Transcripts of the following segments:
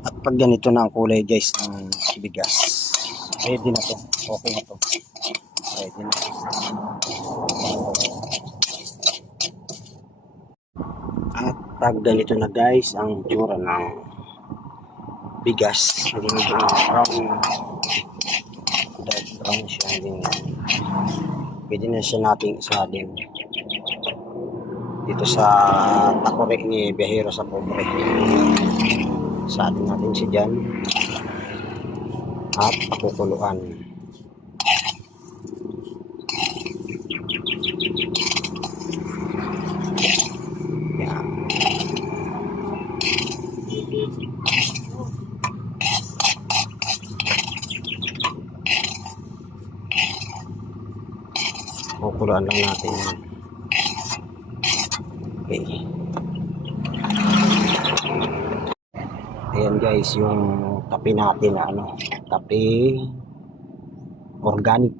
At pag ganito na ang kulay guys ng bigas, ready na to. Okay na to. Ready na. At pag ganito na guys ang tsura ng bigas, naging brown. Dark brown siya. Pwede na siya nating isalin dito sa takore ni Biyahero sa Pobre. Salin natin siya dyan at pakukuluan. Yan. Kukuluan lang natin yan. Okay. Ayan guys, yung kape natin na kape organic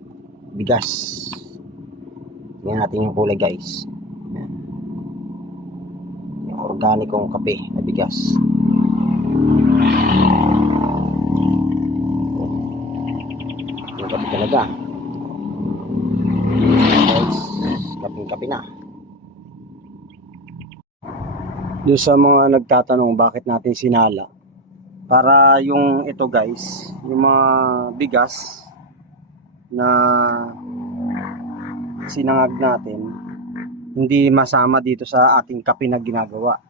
bigas. Tingnan natin yung kulay guys. Ayan. Yung organikong kape na bigas. Yung kape talaga. Guys, kaping-kape na. Doon sa mga nagtatanong bakit natin sinala, para yung ito guys, yung mga bigas na sinangag natin hindi masama dito sa ating kape na ginagawa,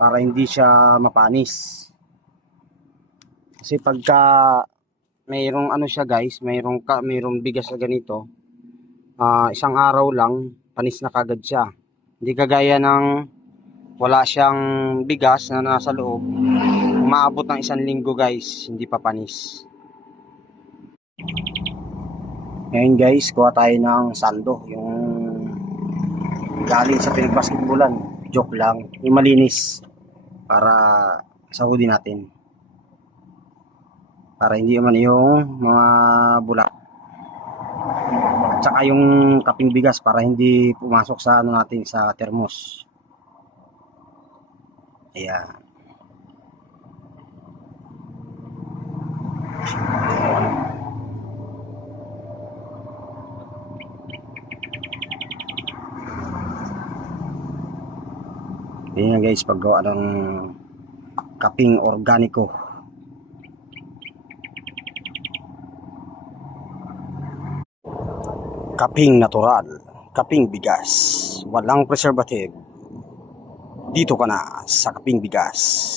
para hindi siya mapanis. Kasi pagka mayroong siya guys, mayroong bigas na ganito, isang araw lang panis na kagad siya. Hindi kagaya ng wala siyang bigas na nasa loob, umaabot ng 1 linggo guys, hindi pa panis. Ngayon guys, kuha tayo ng sando, yung galing sa pinagbasketballan. Joke lang, yung malinis, para sahudin natin, para hindi man yung mga bulak. At saka yung kaping bigas para hindi pumasok sa natin sa termos. Ayan. Ayan guys, paggawa ng kaping organiko. Kaping natural, kaping bigas, walang preservative. Dito ka na sa kaping bigas.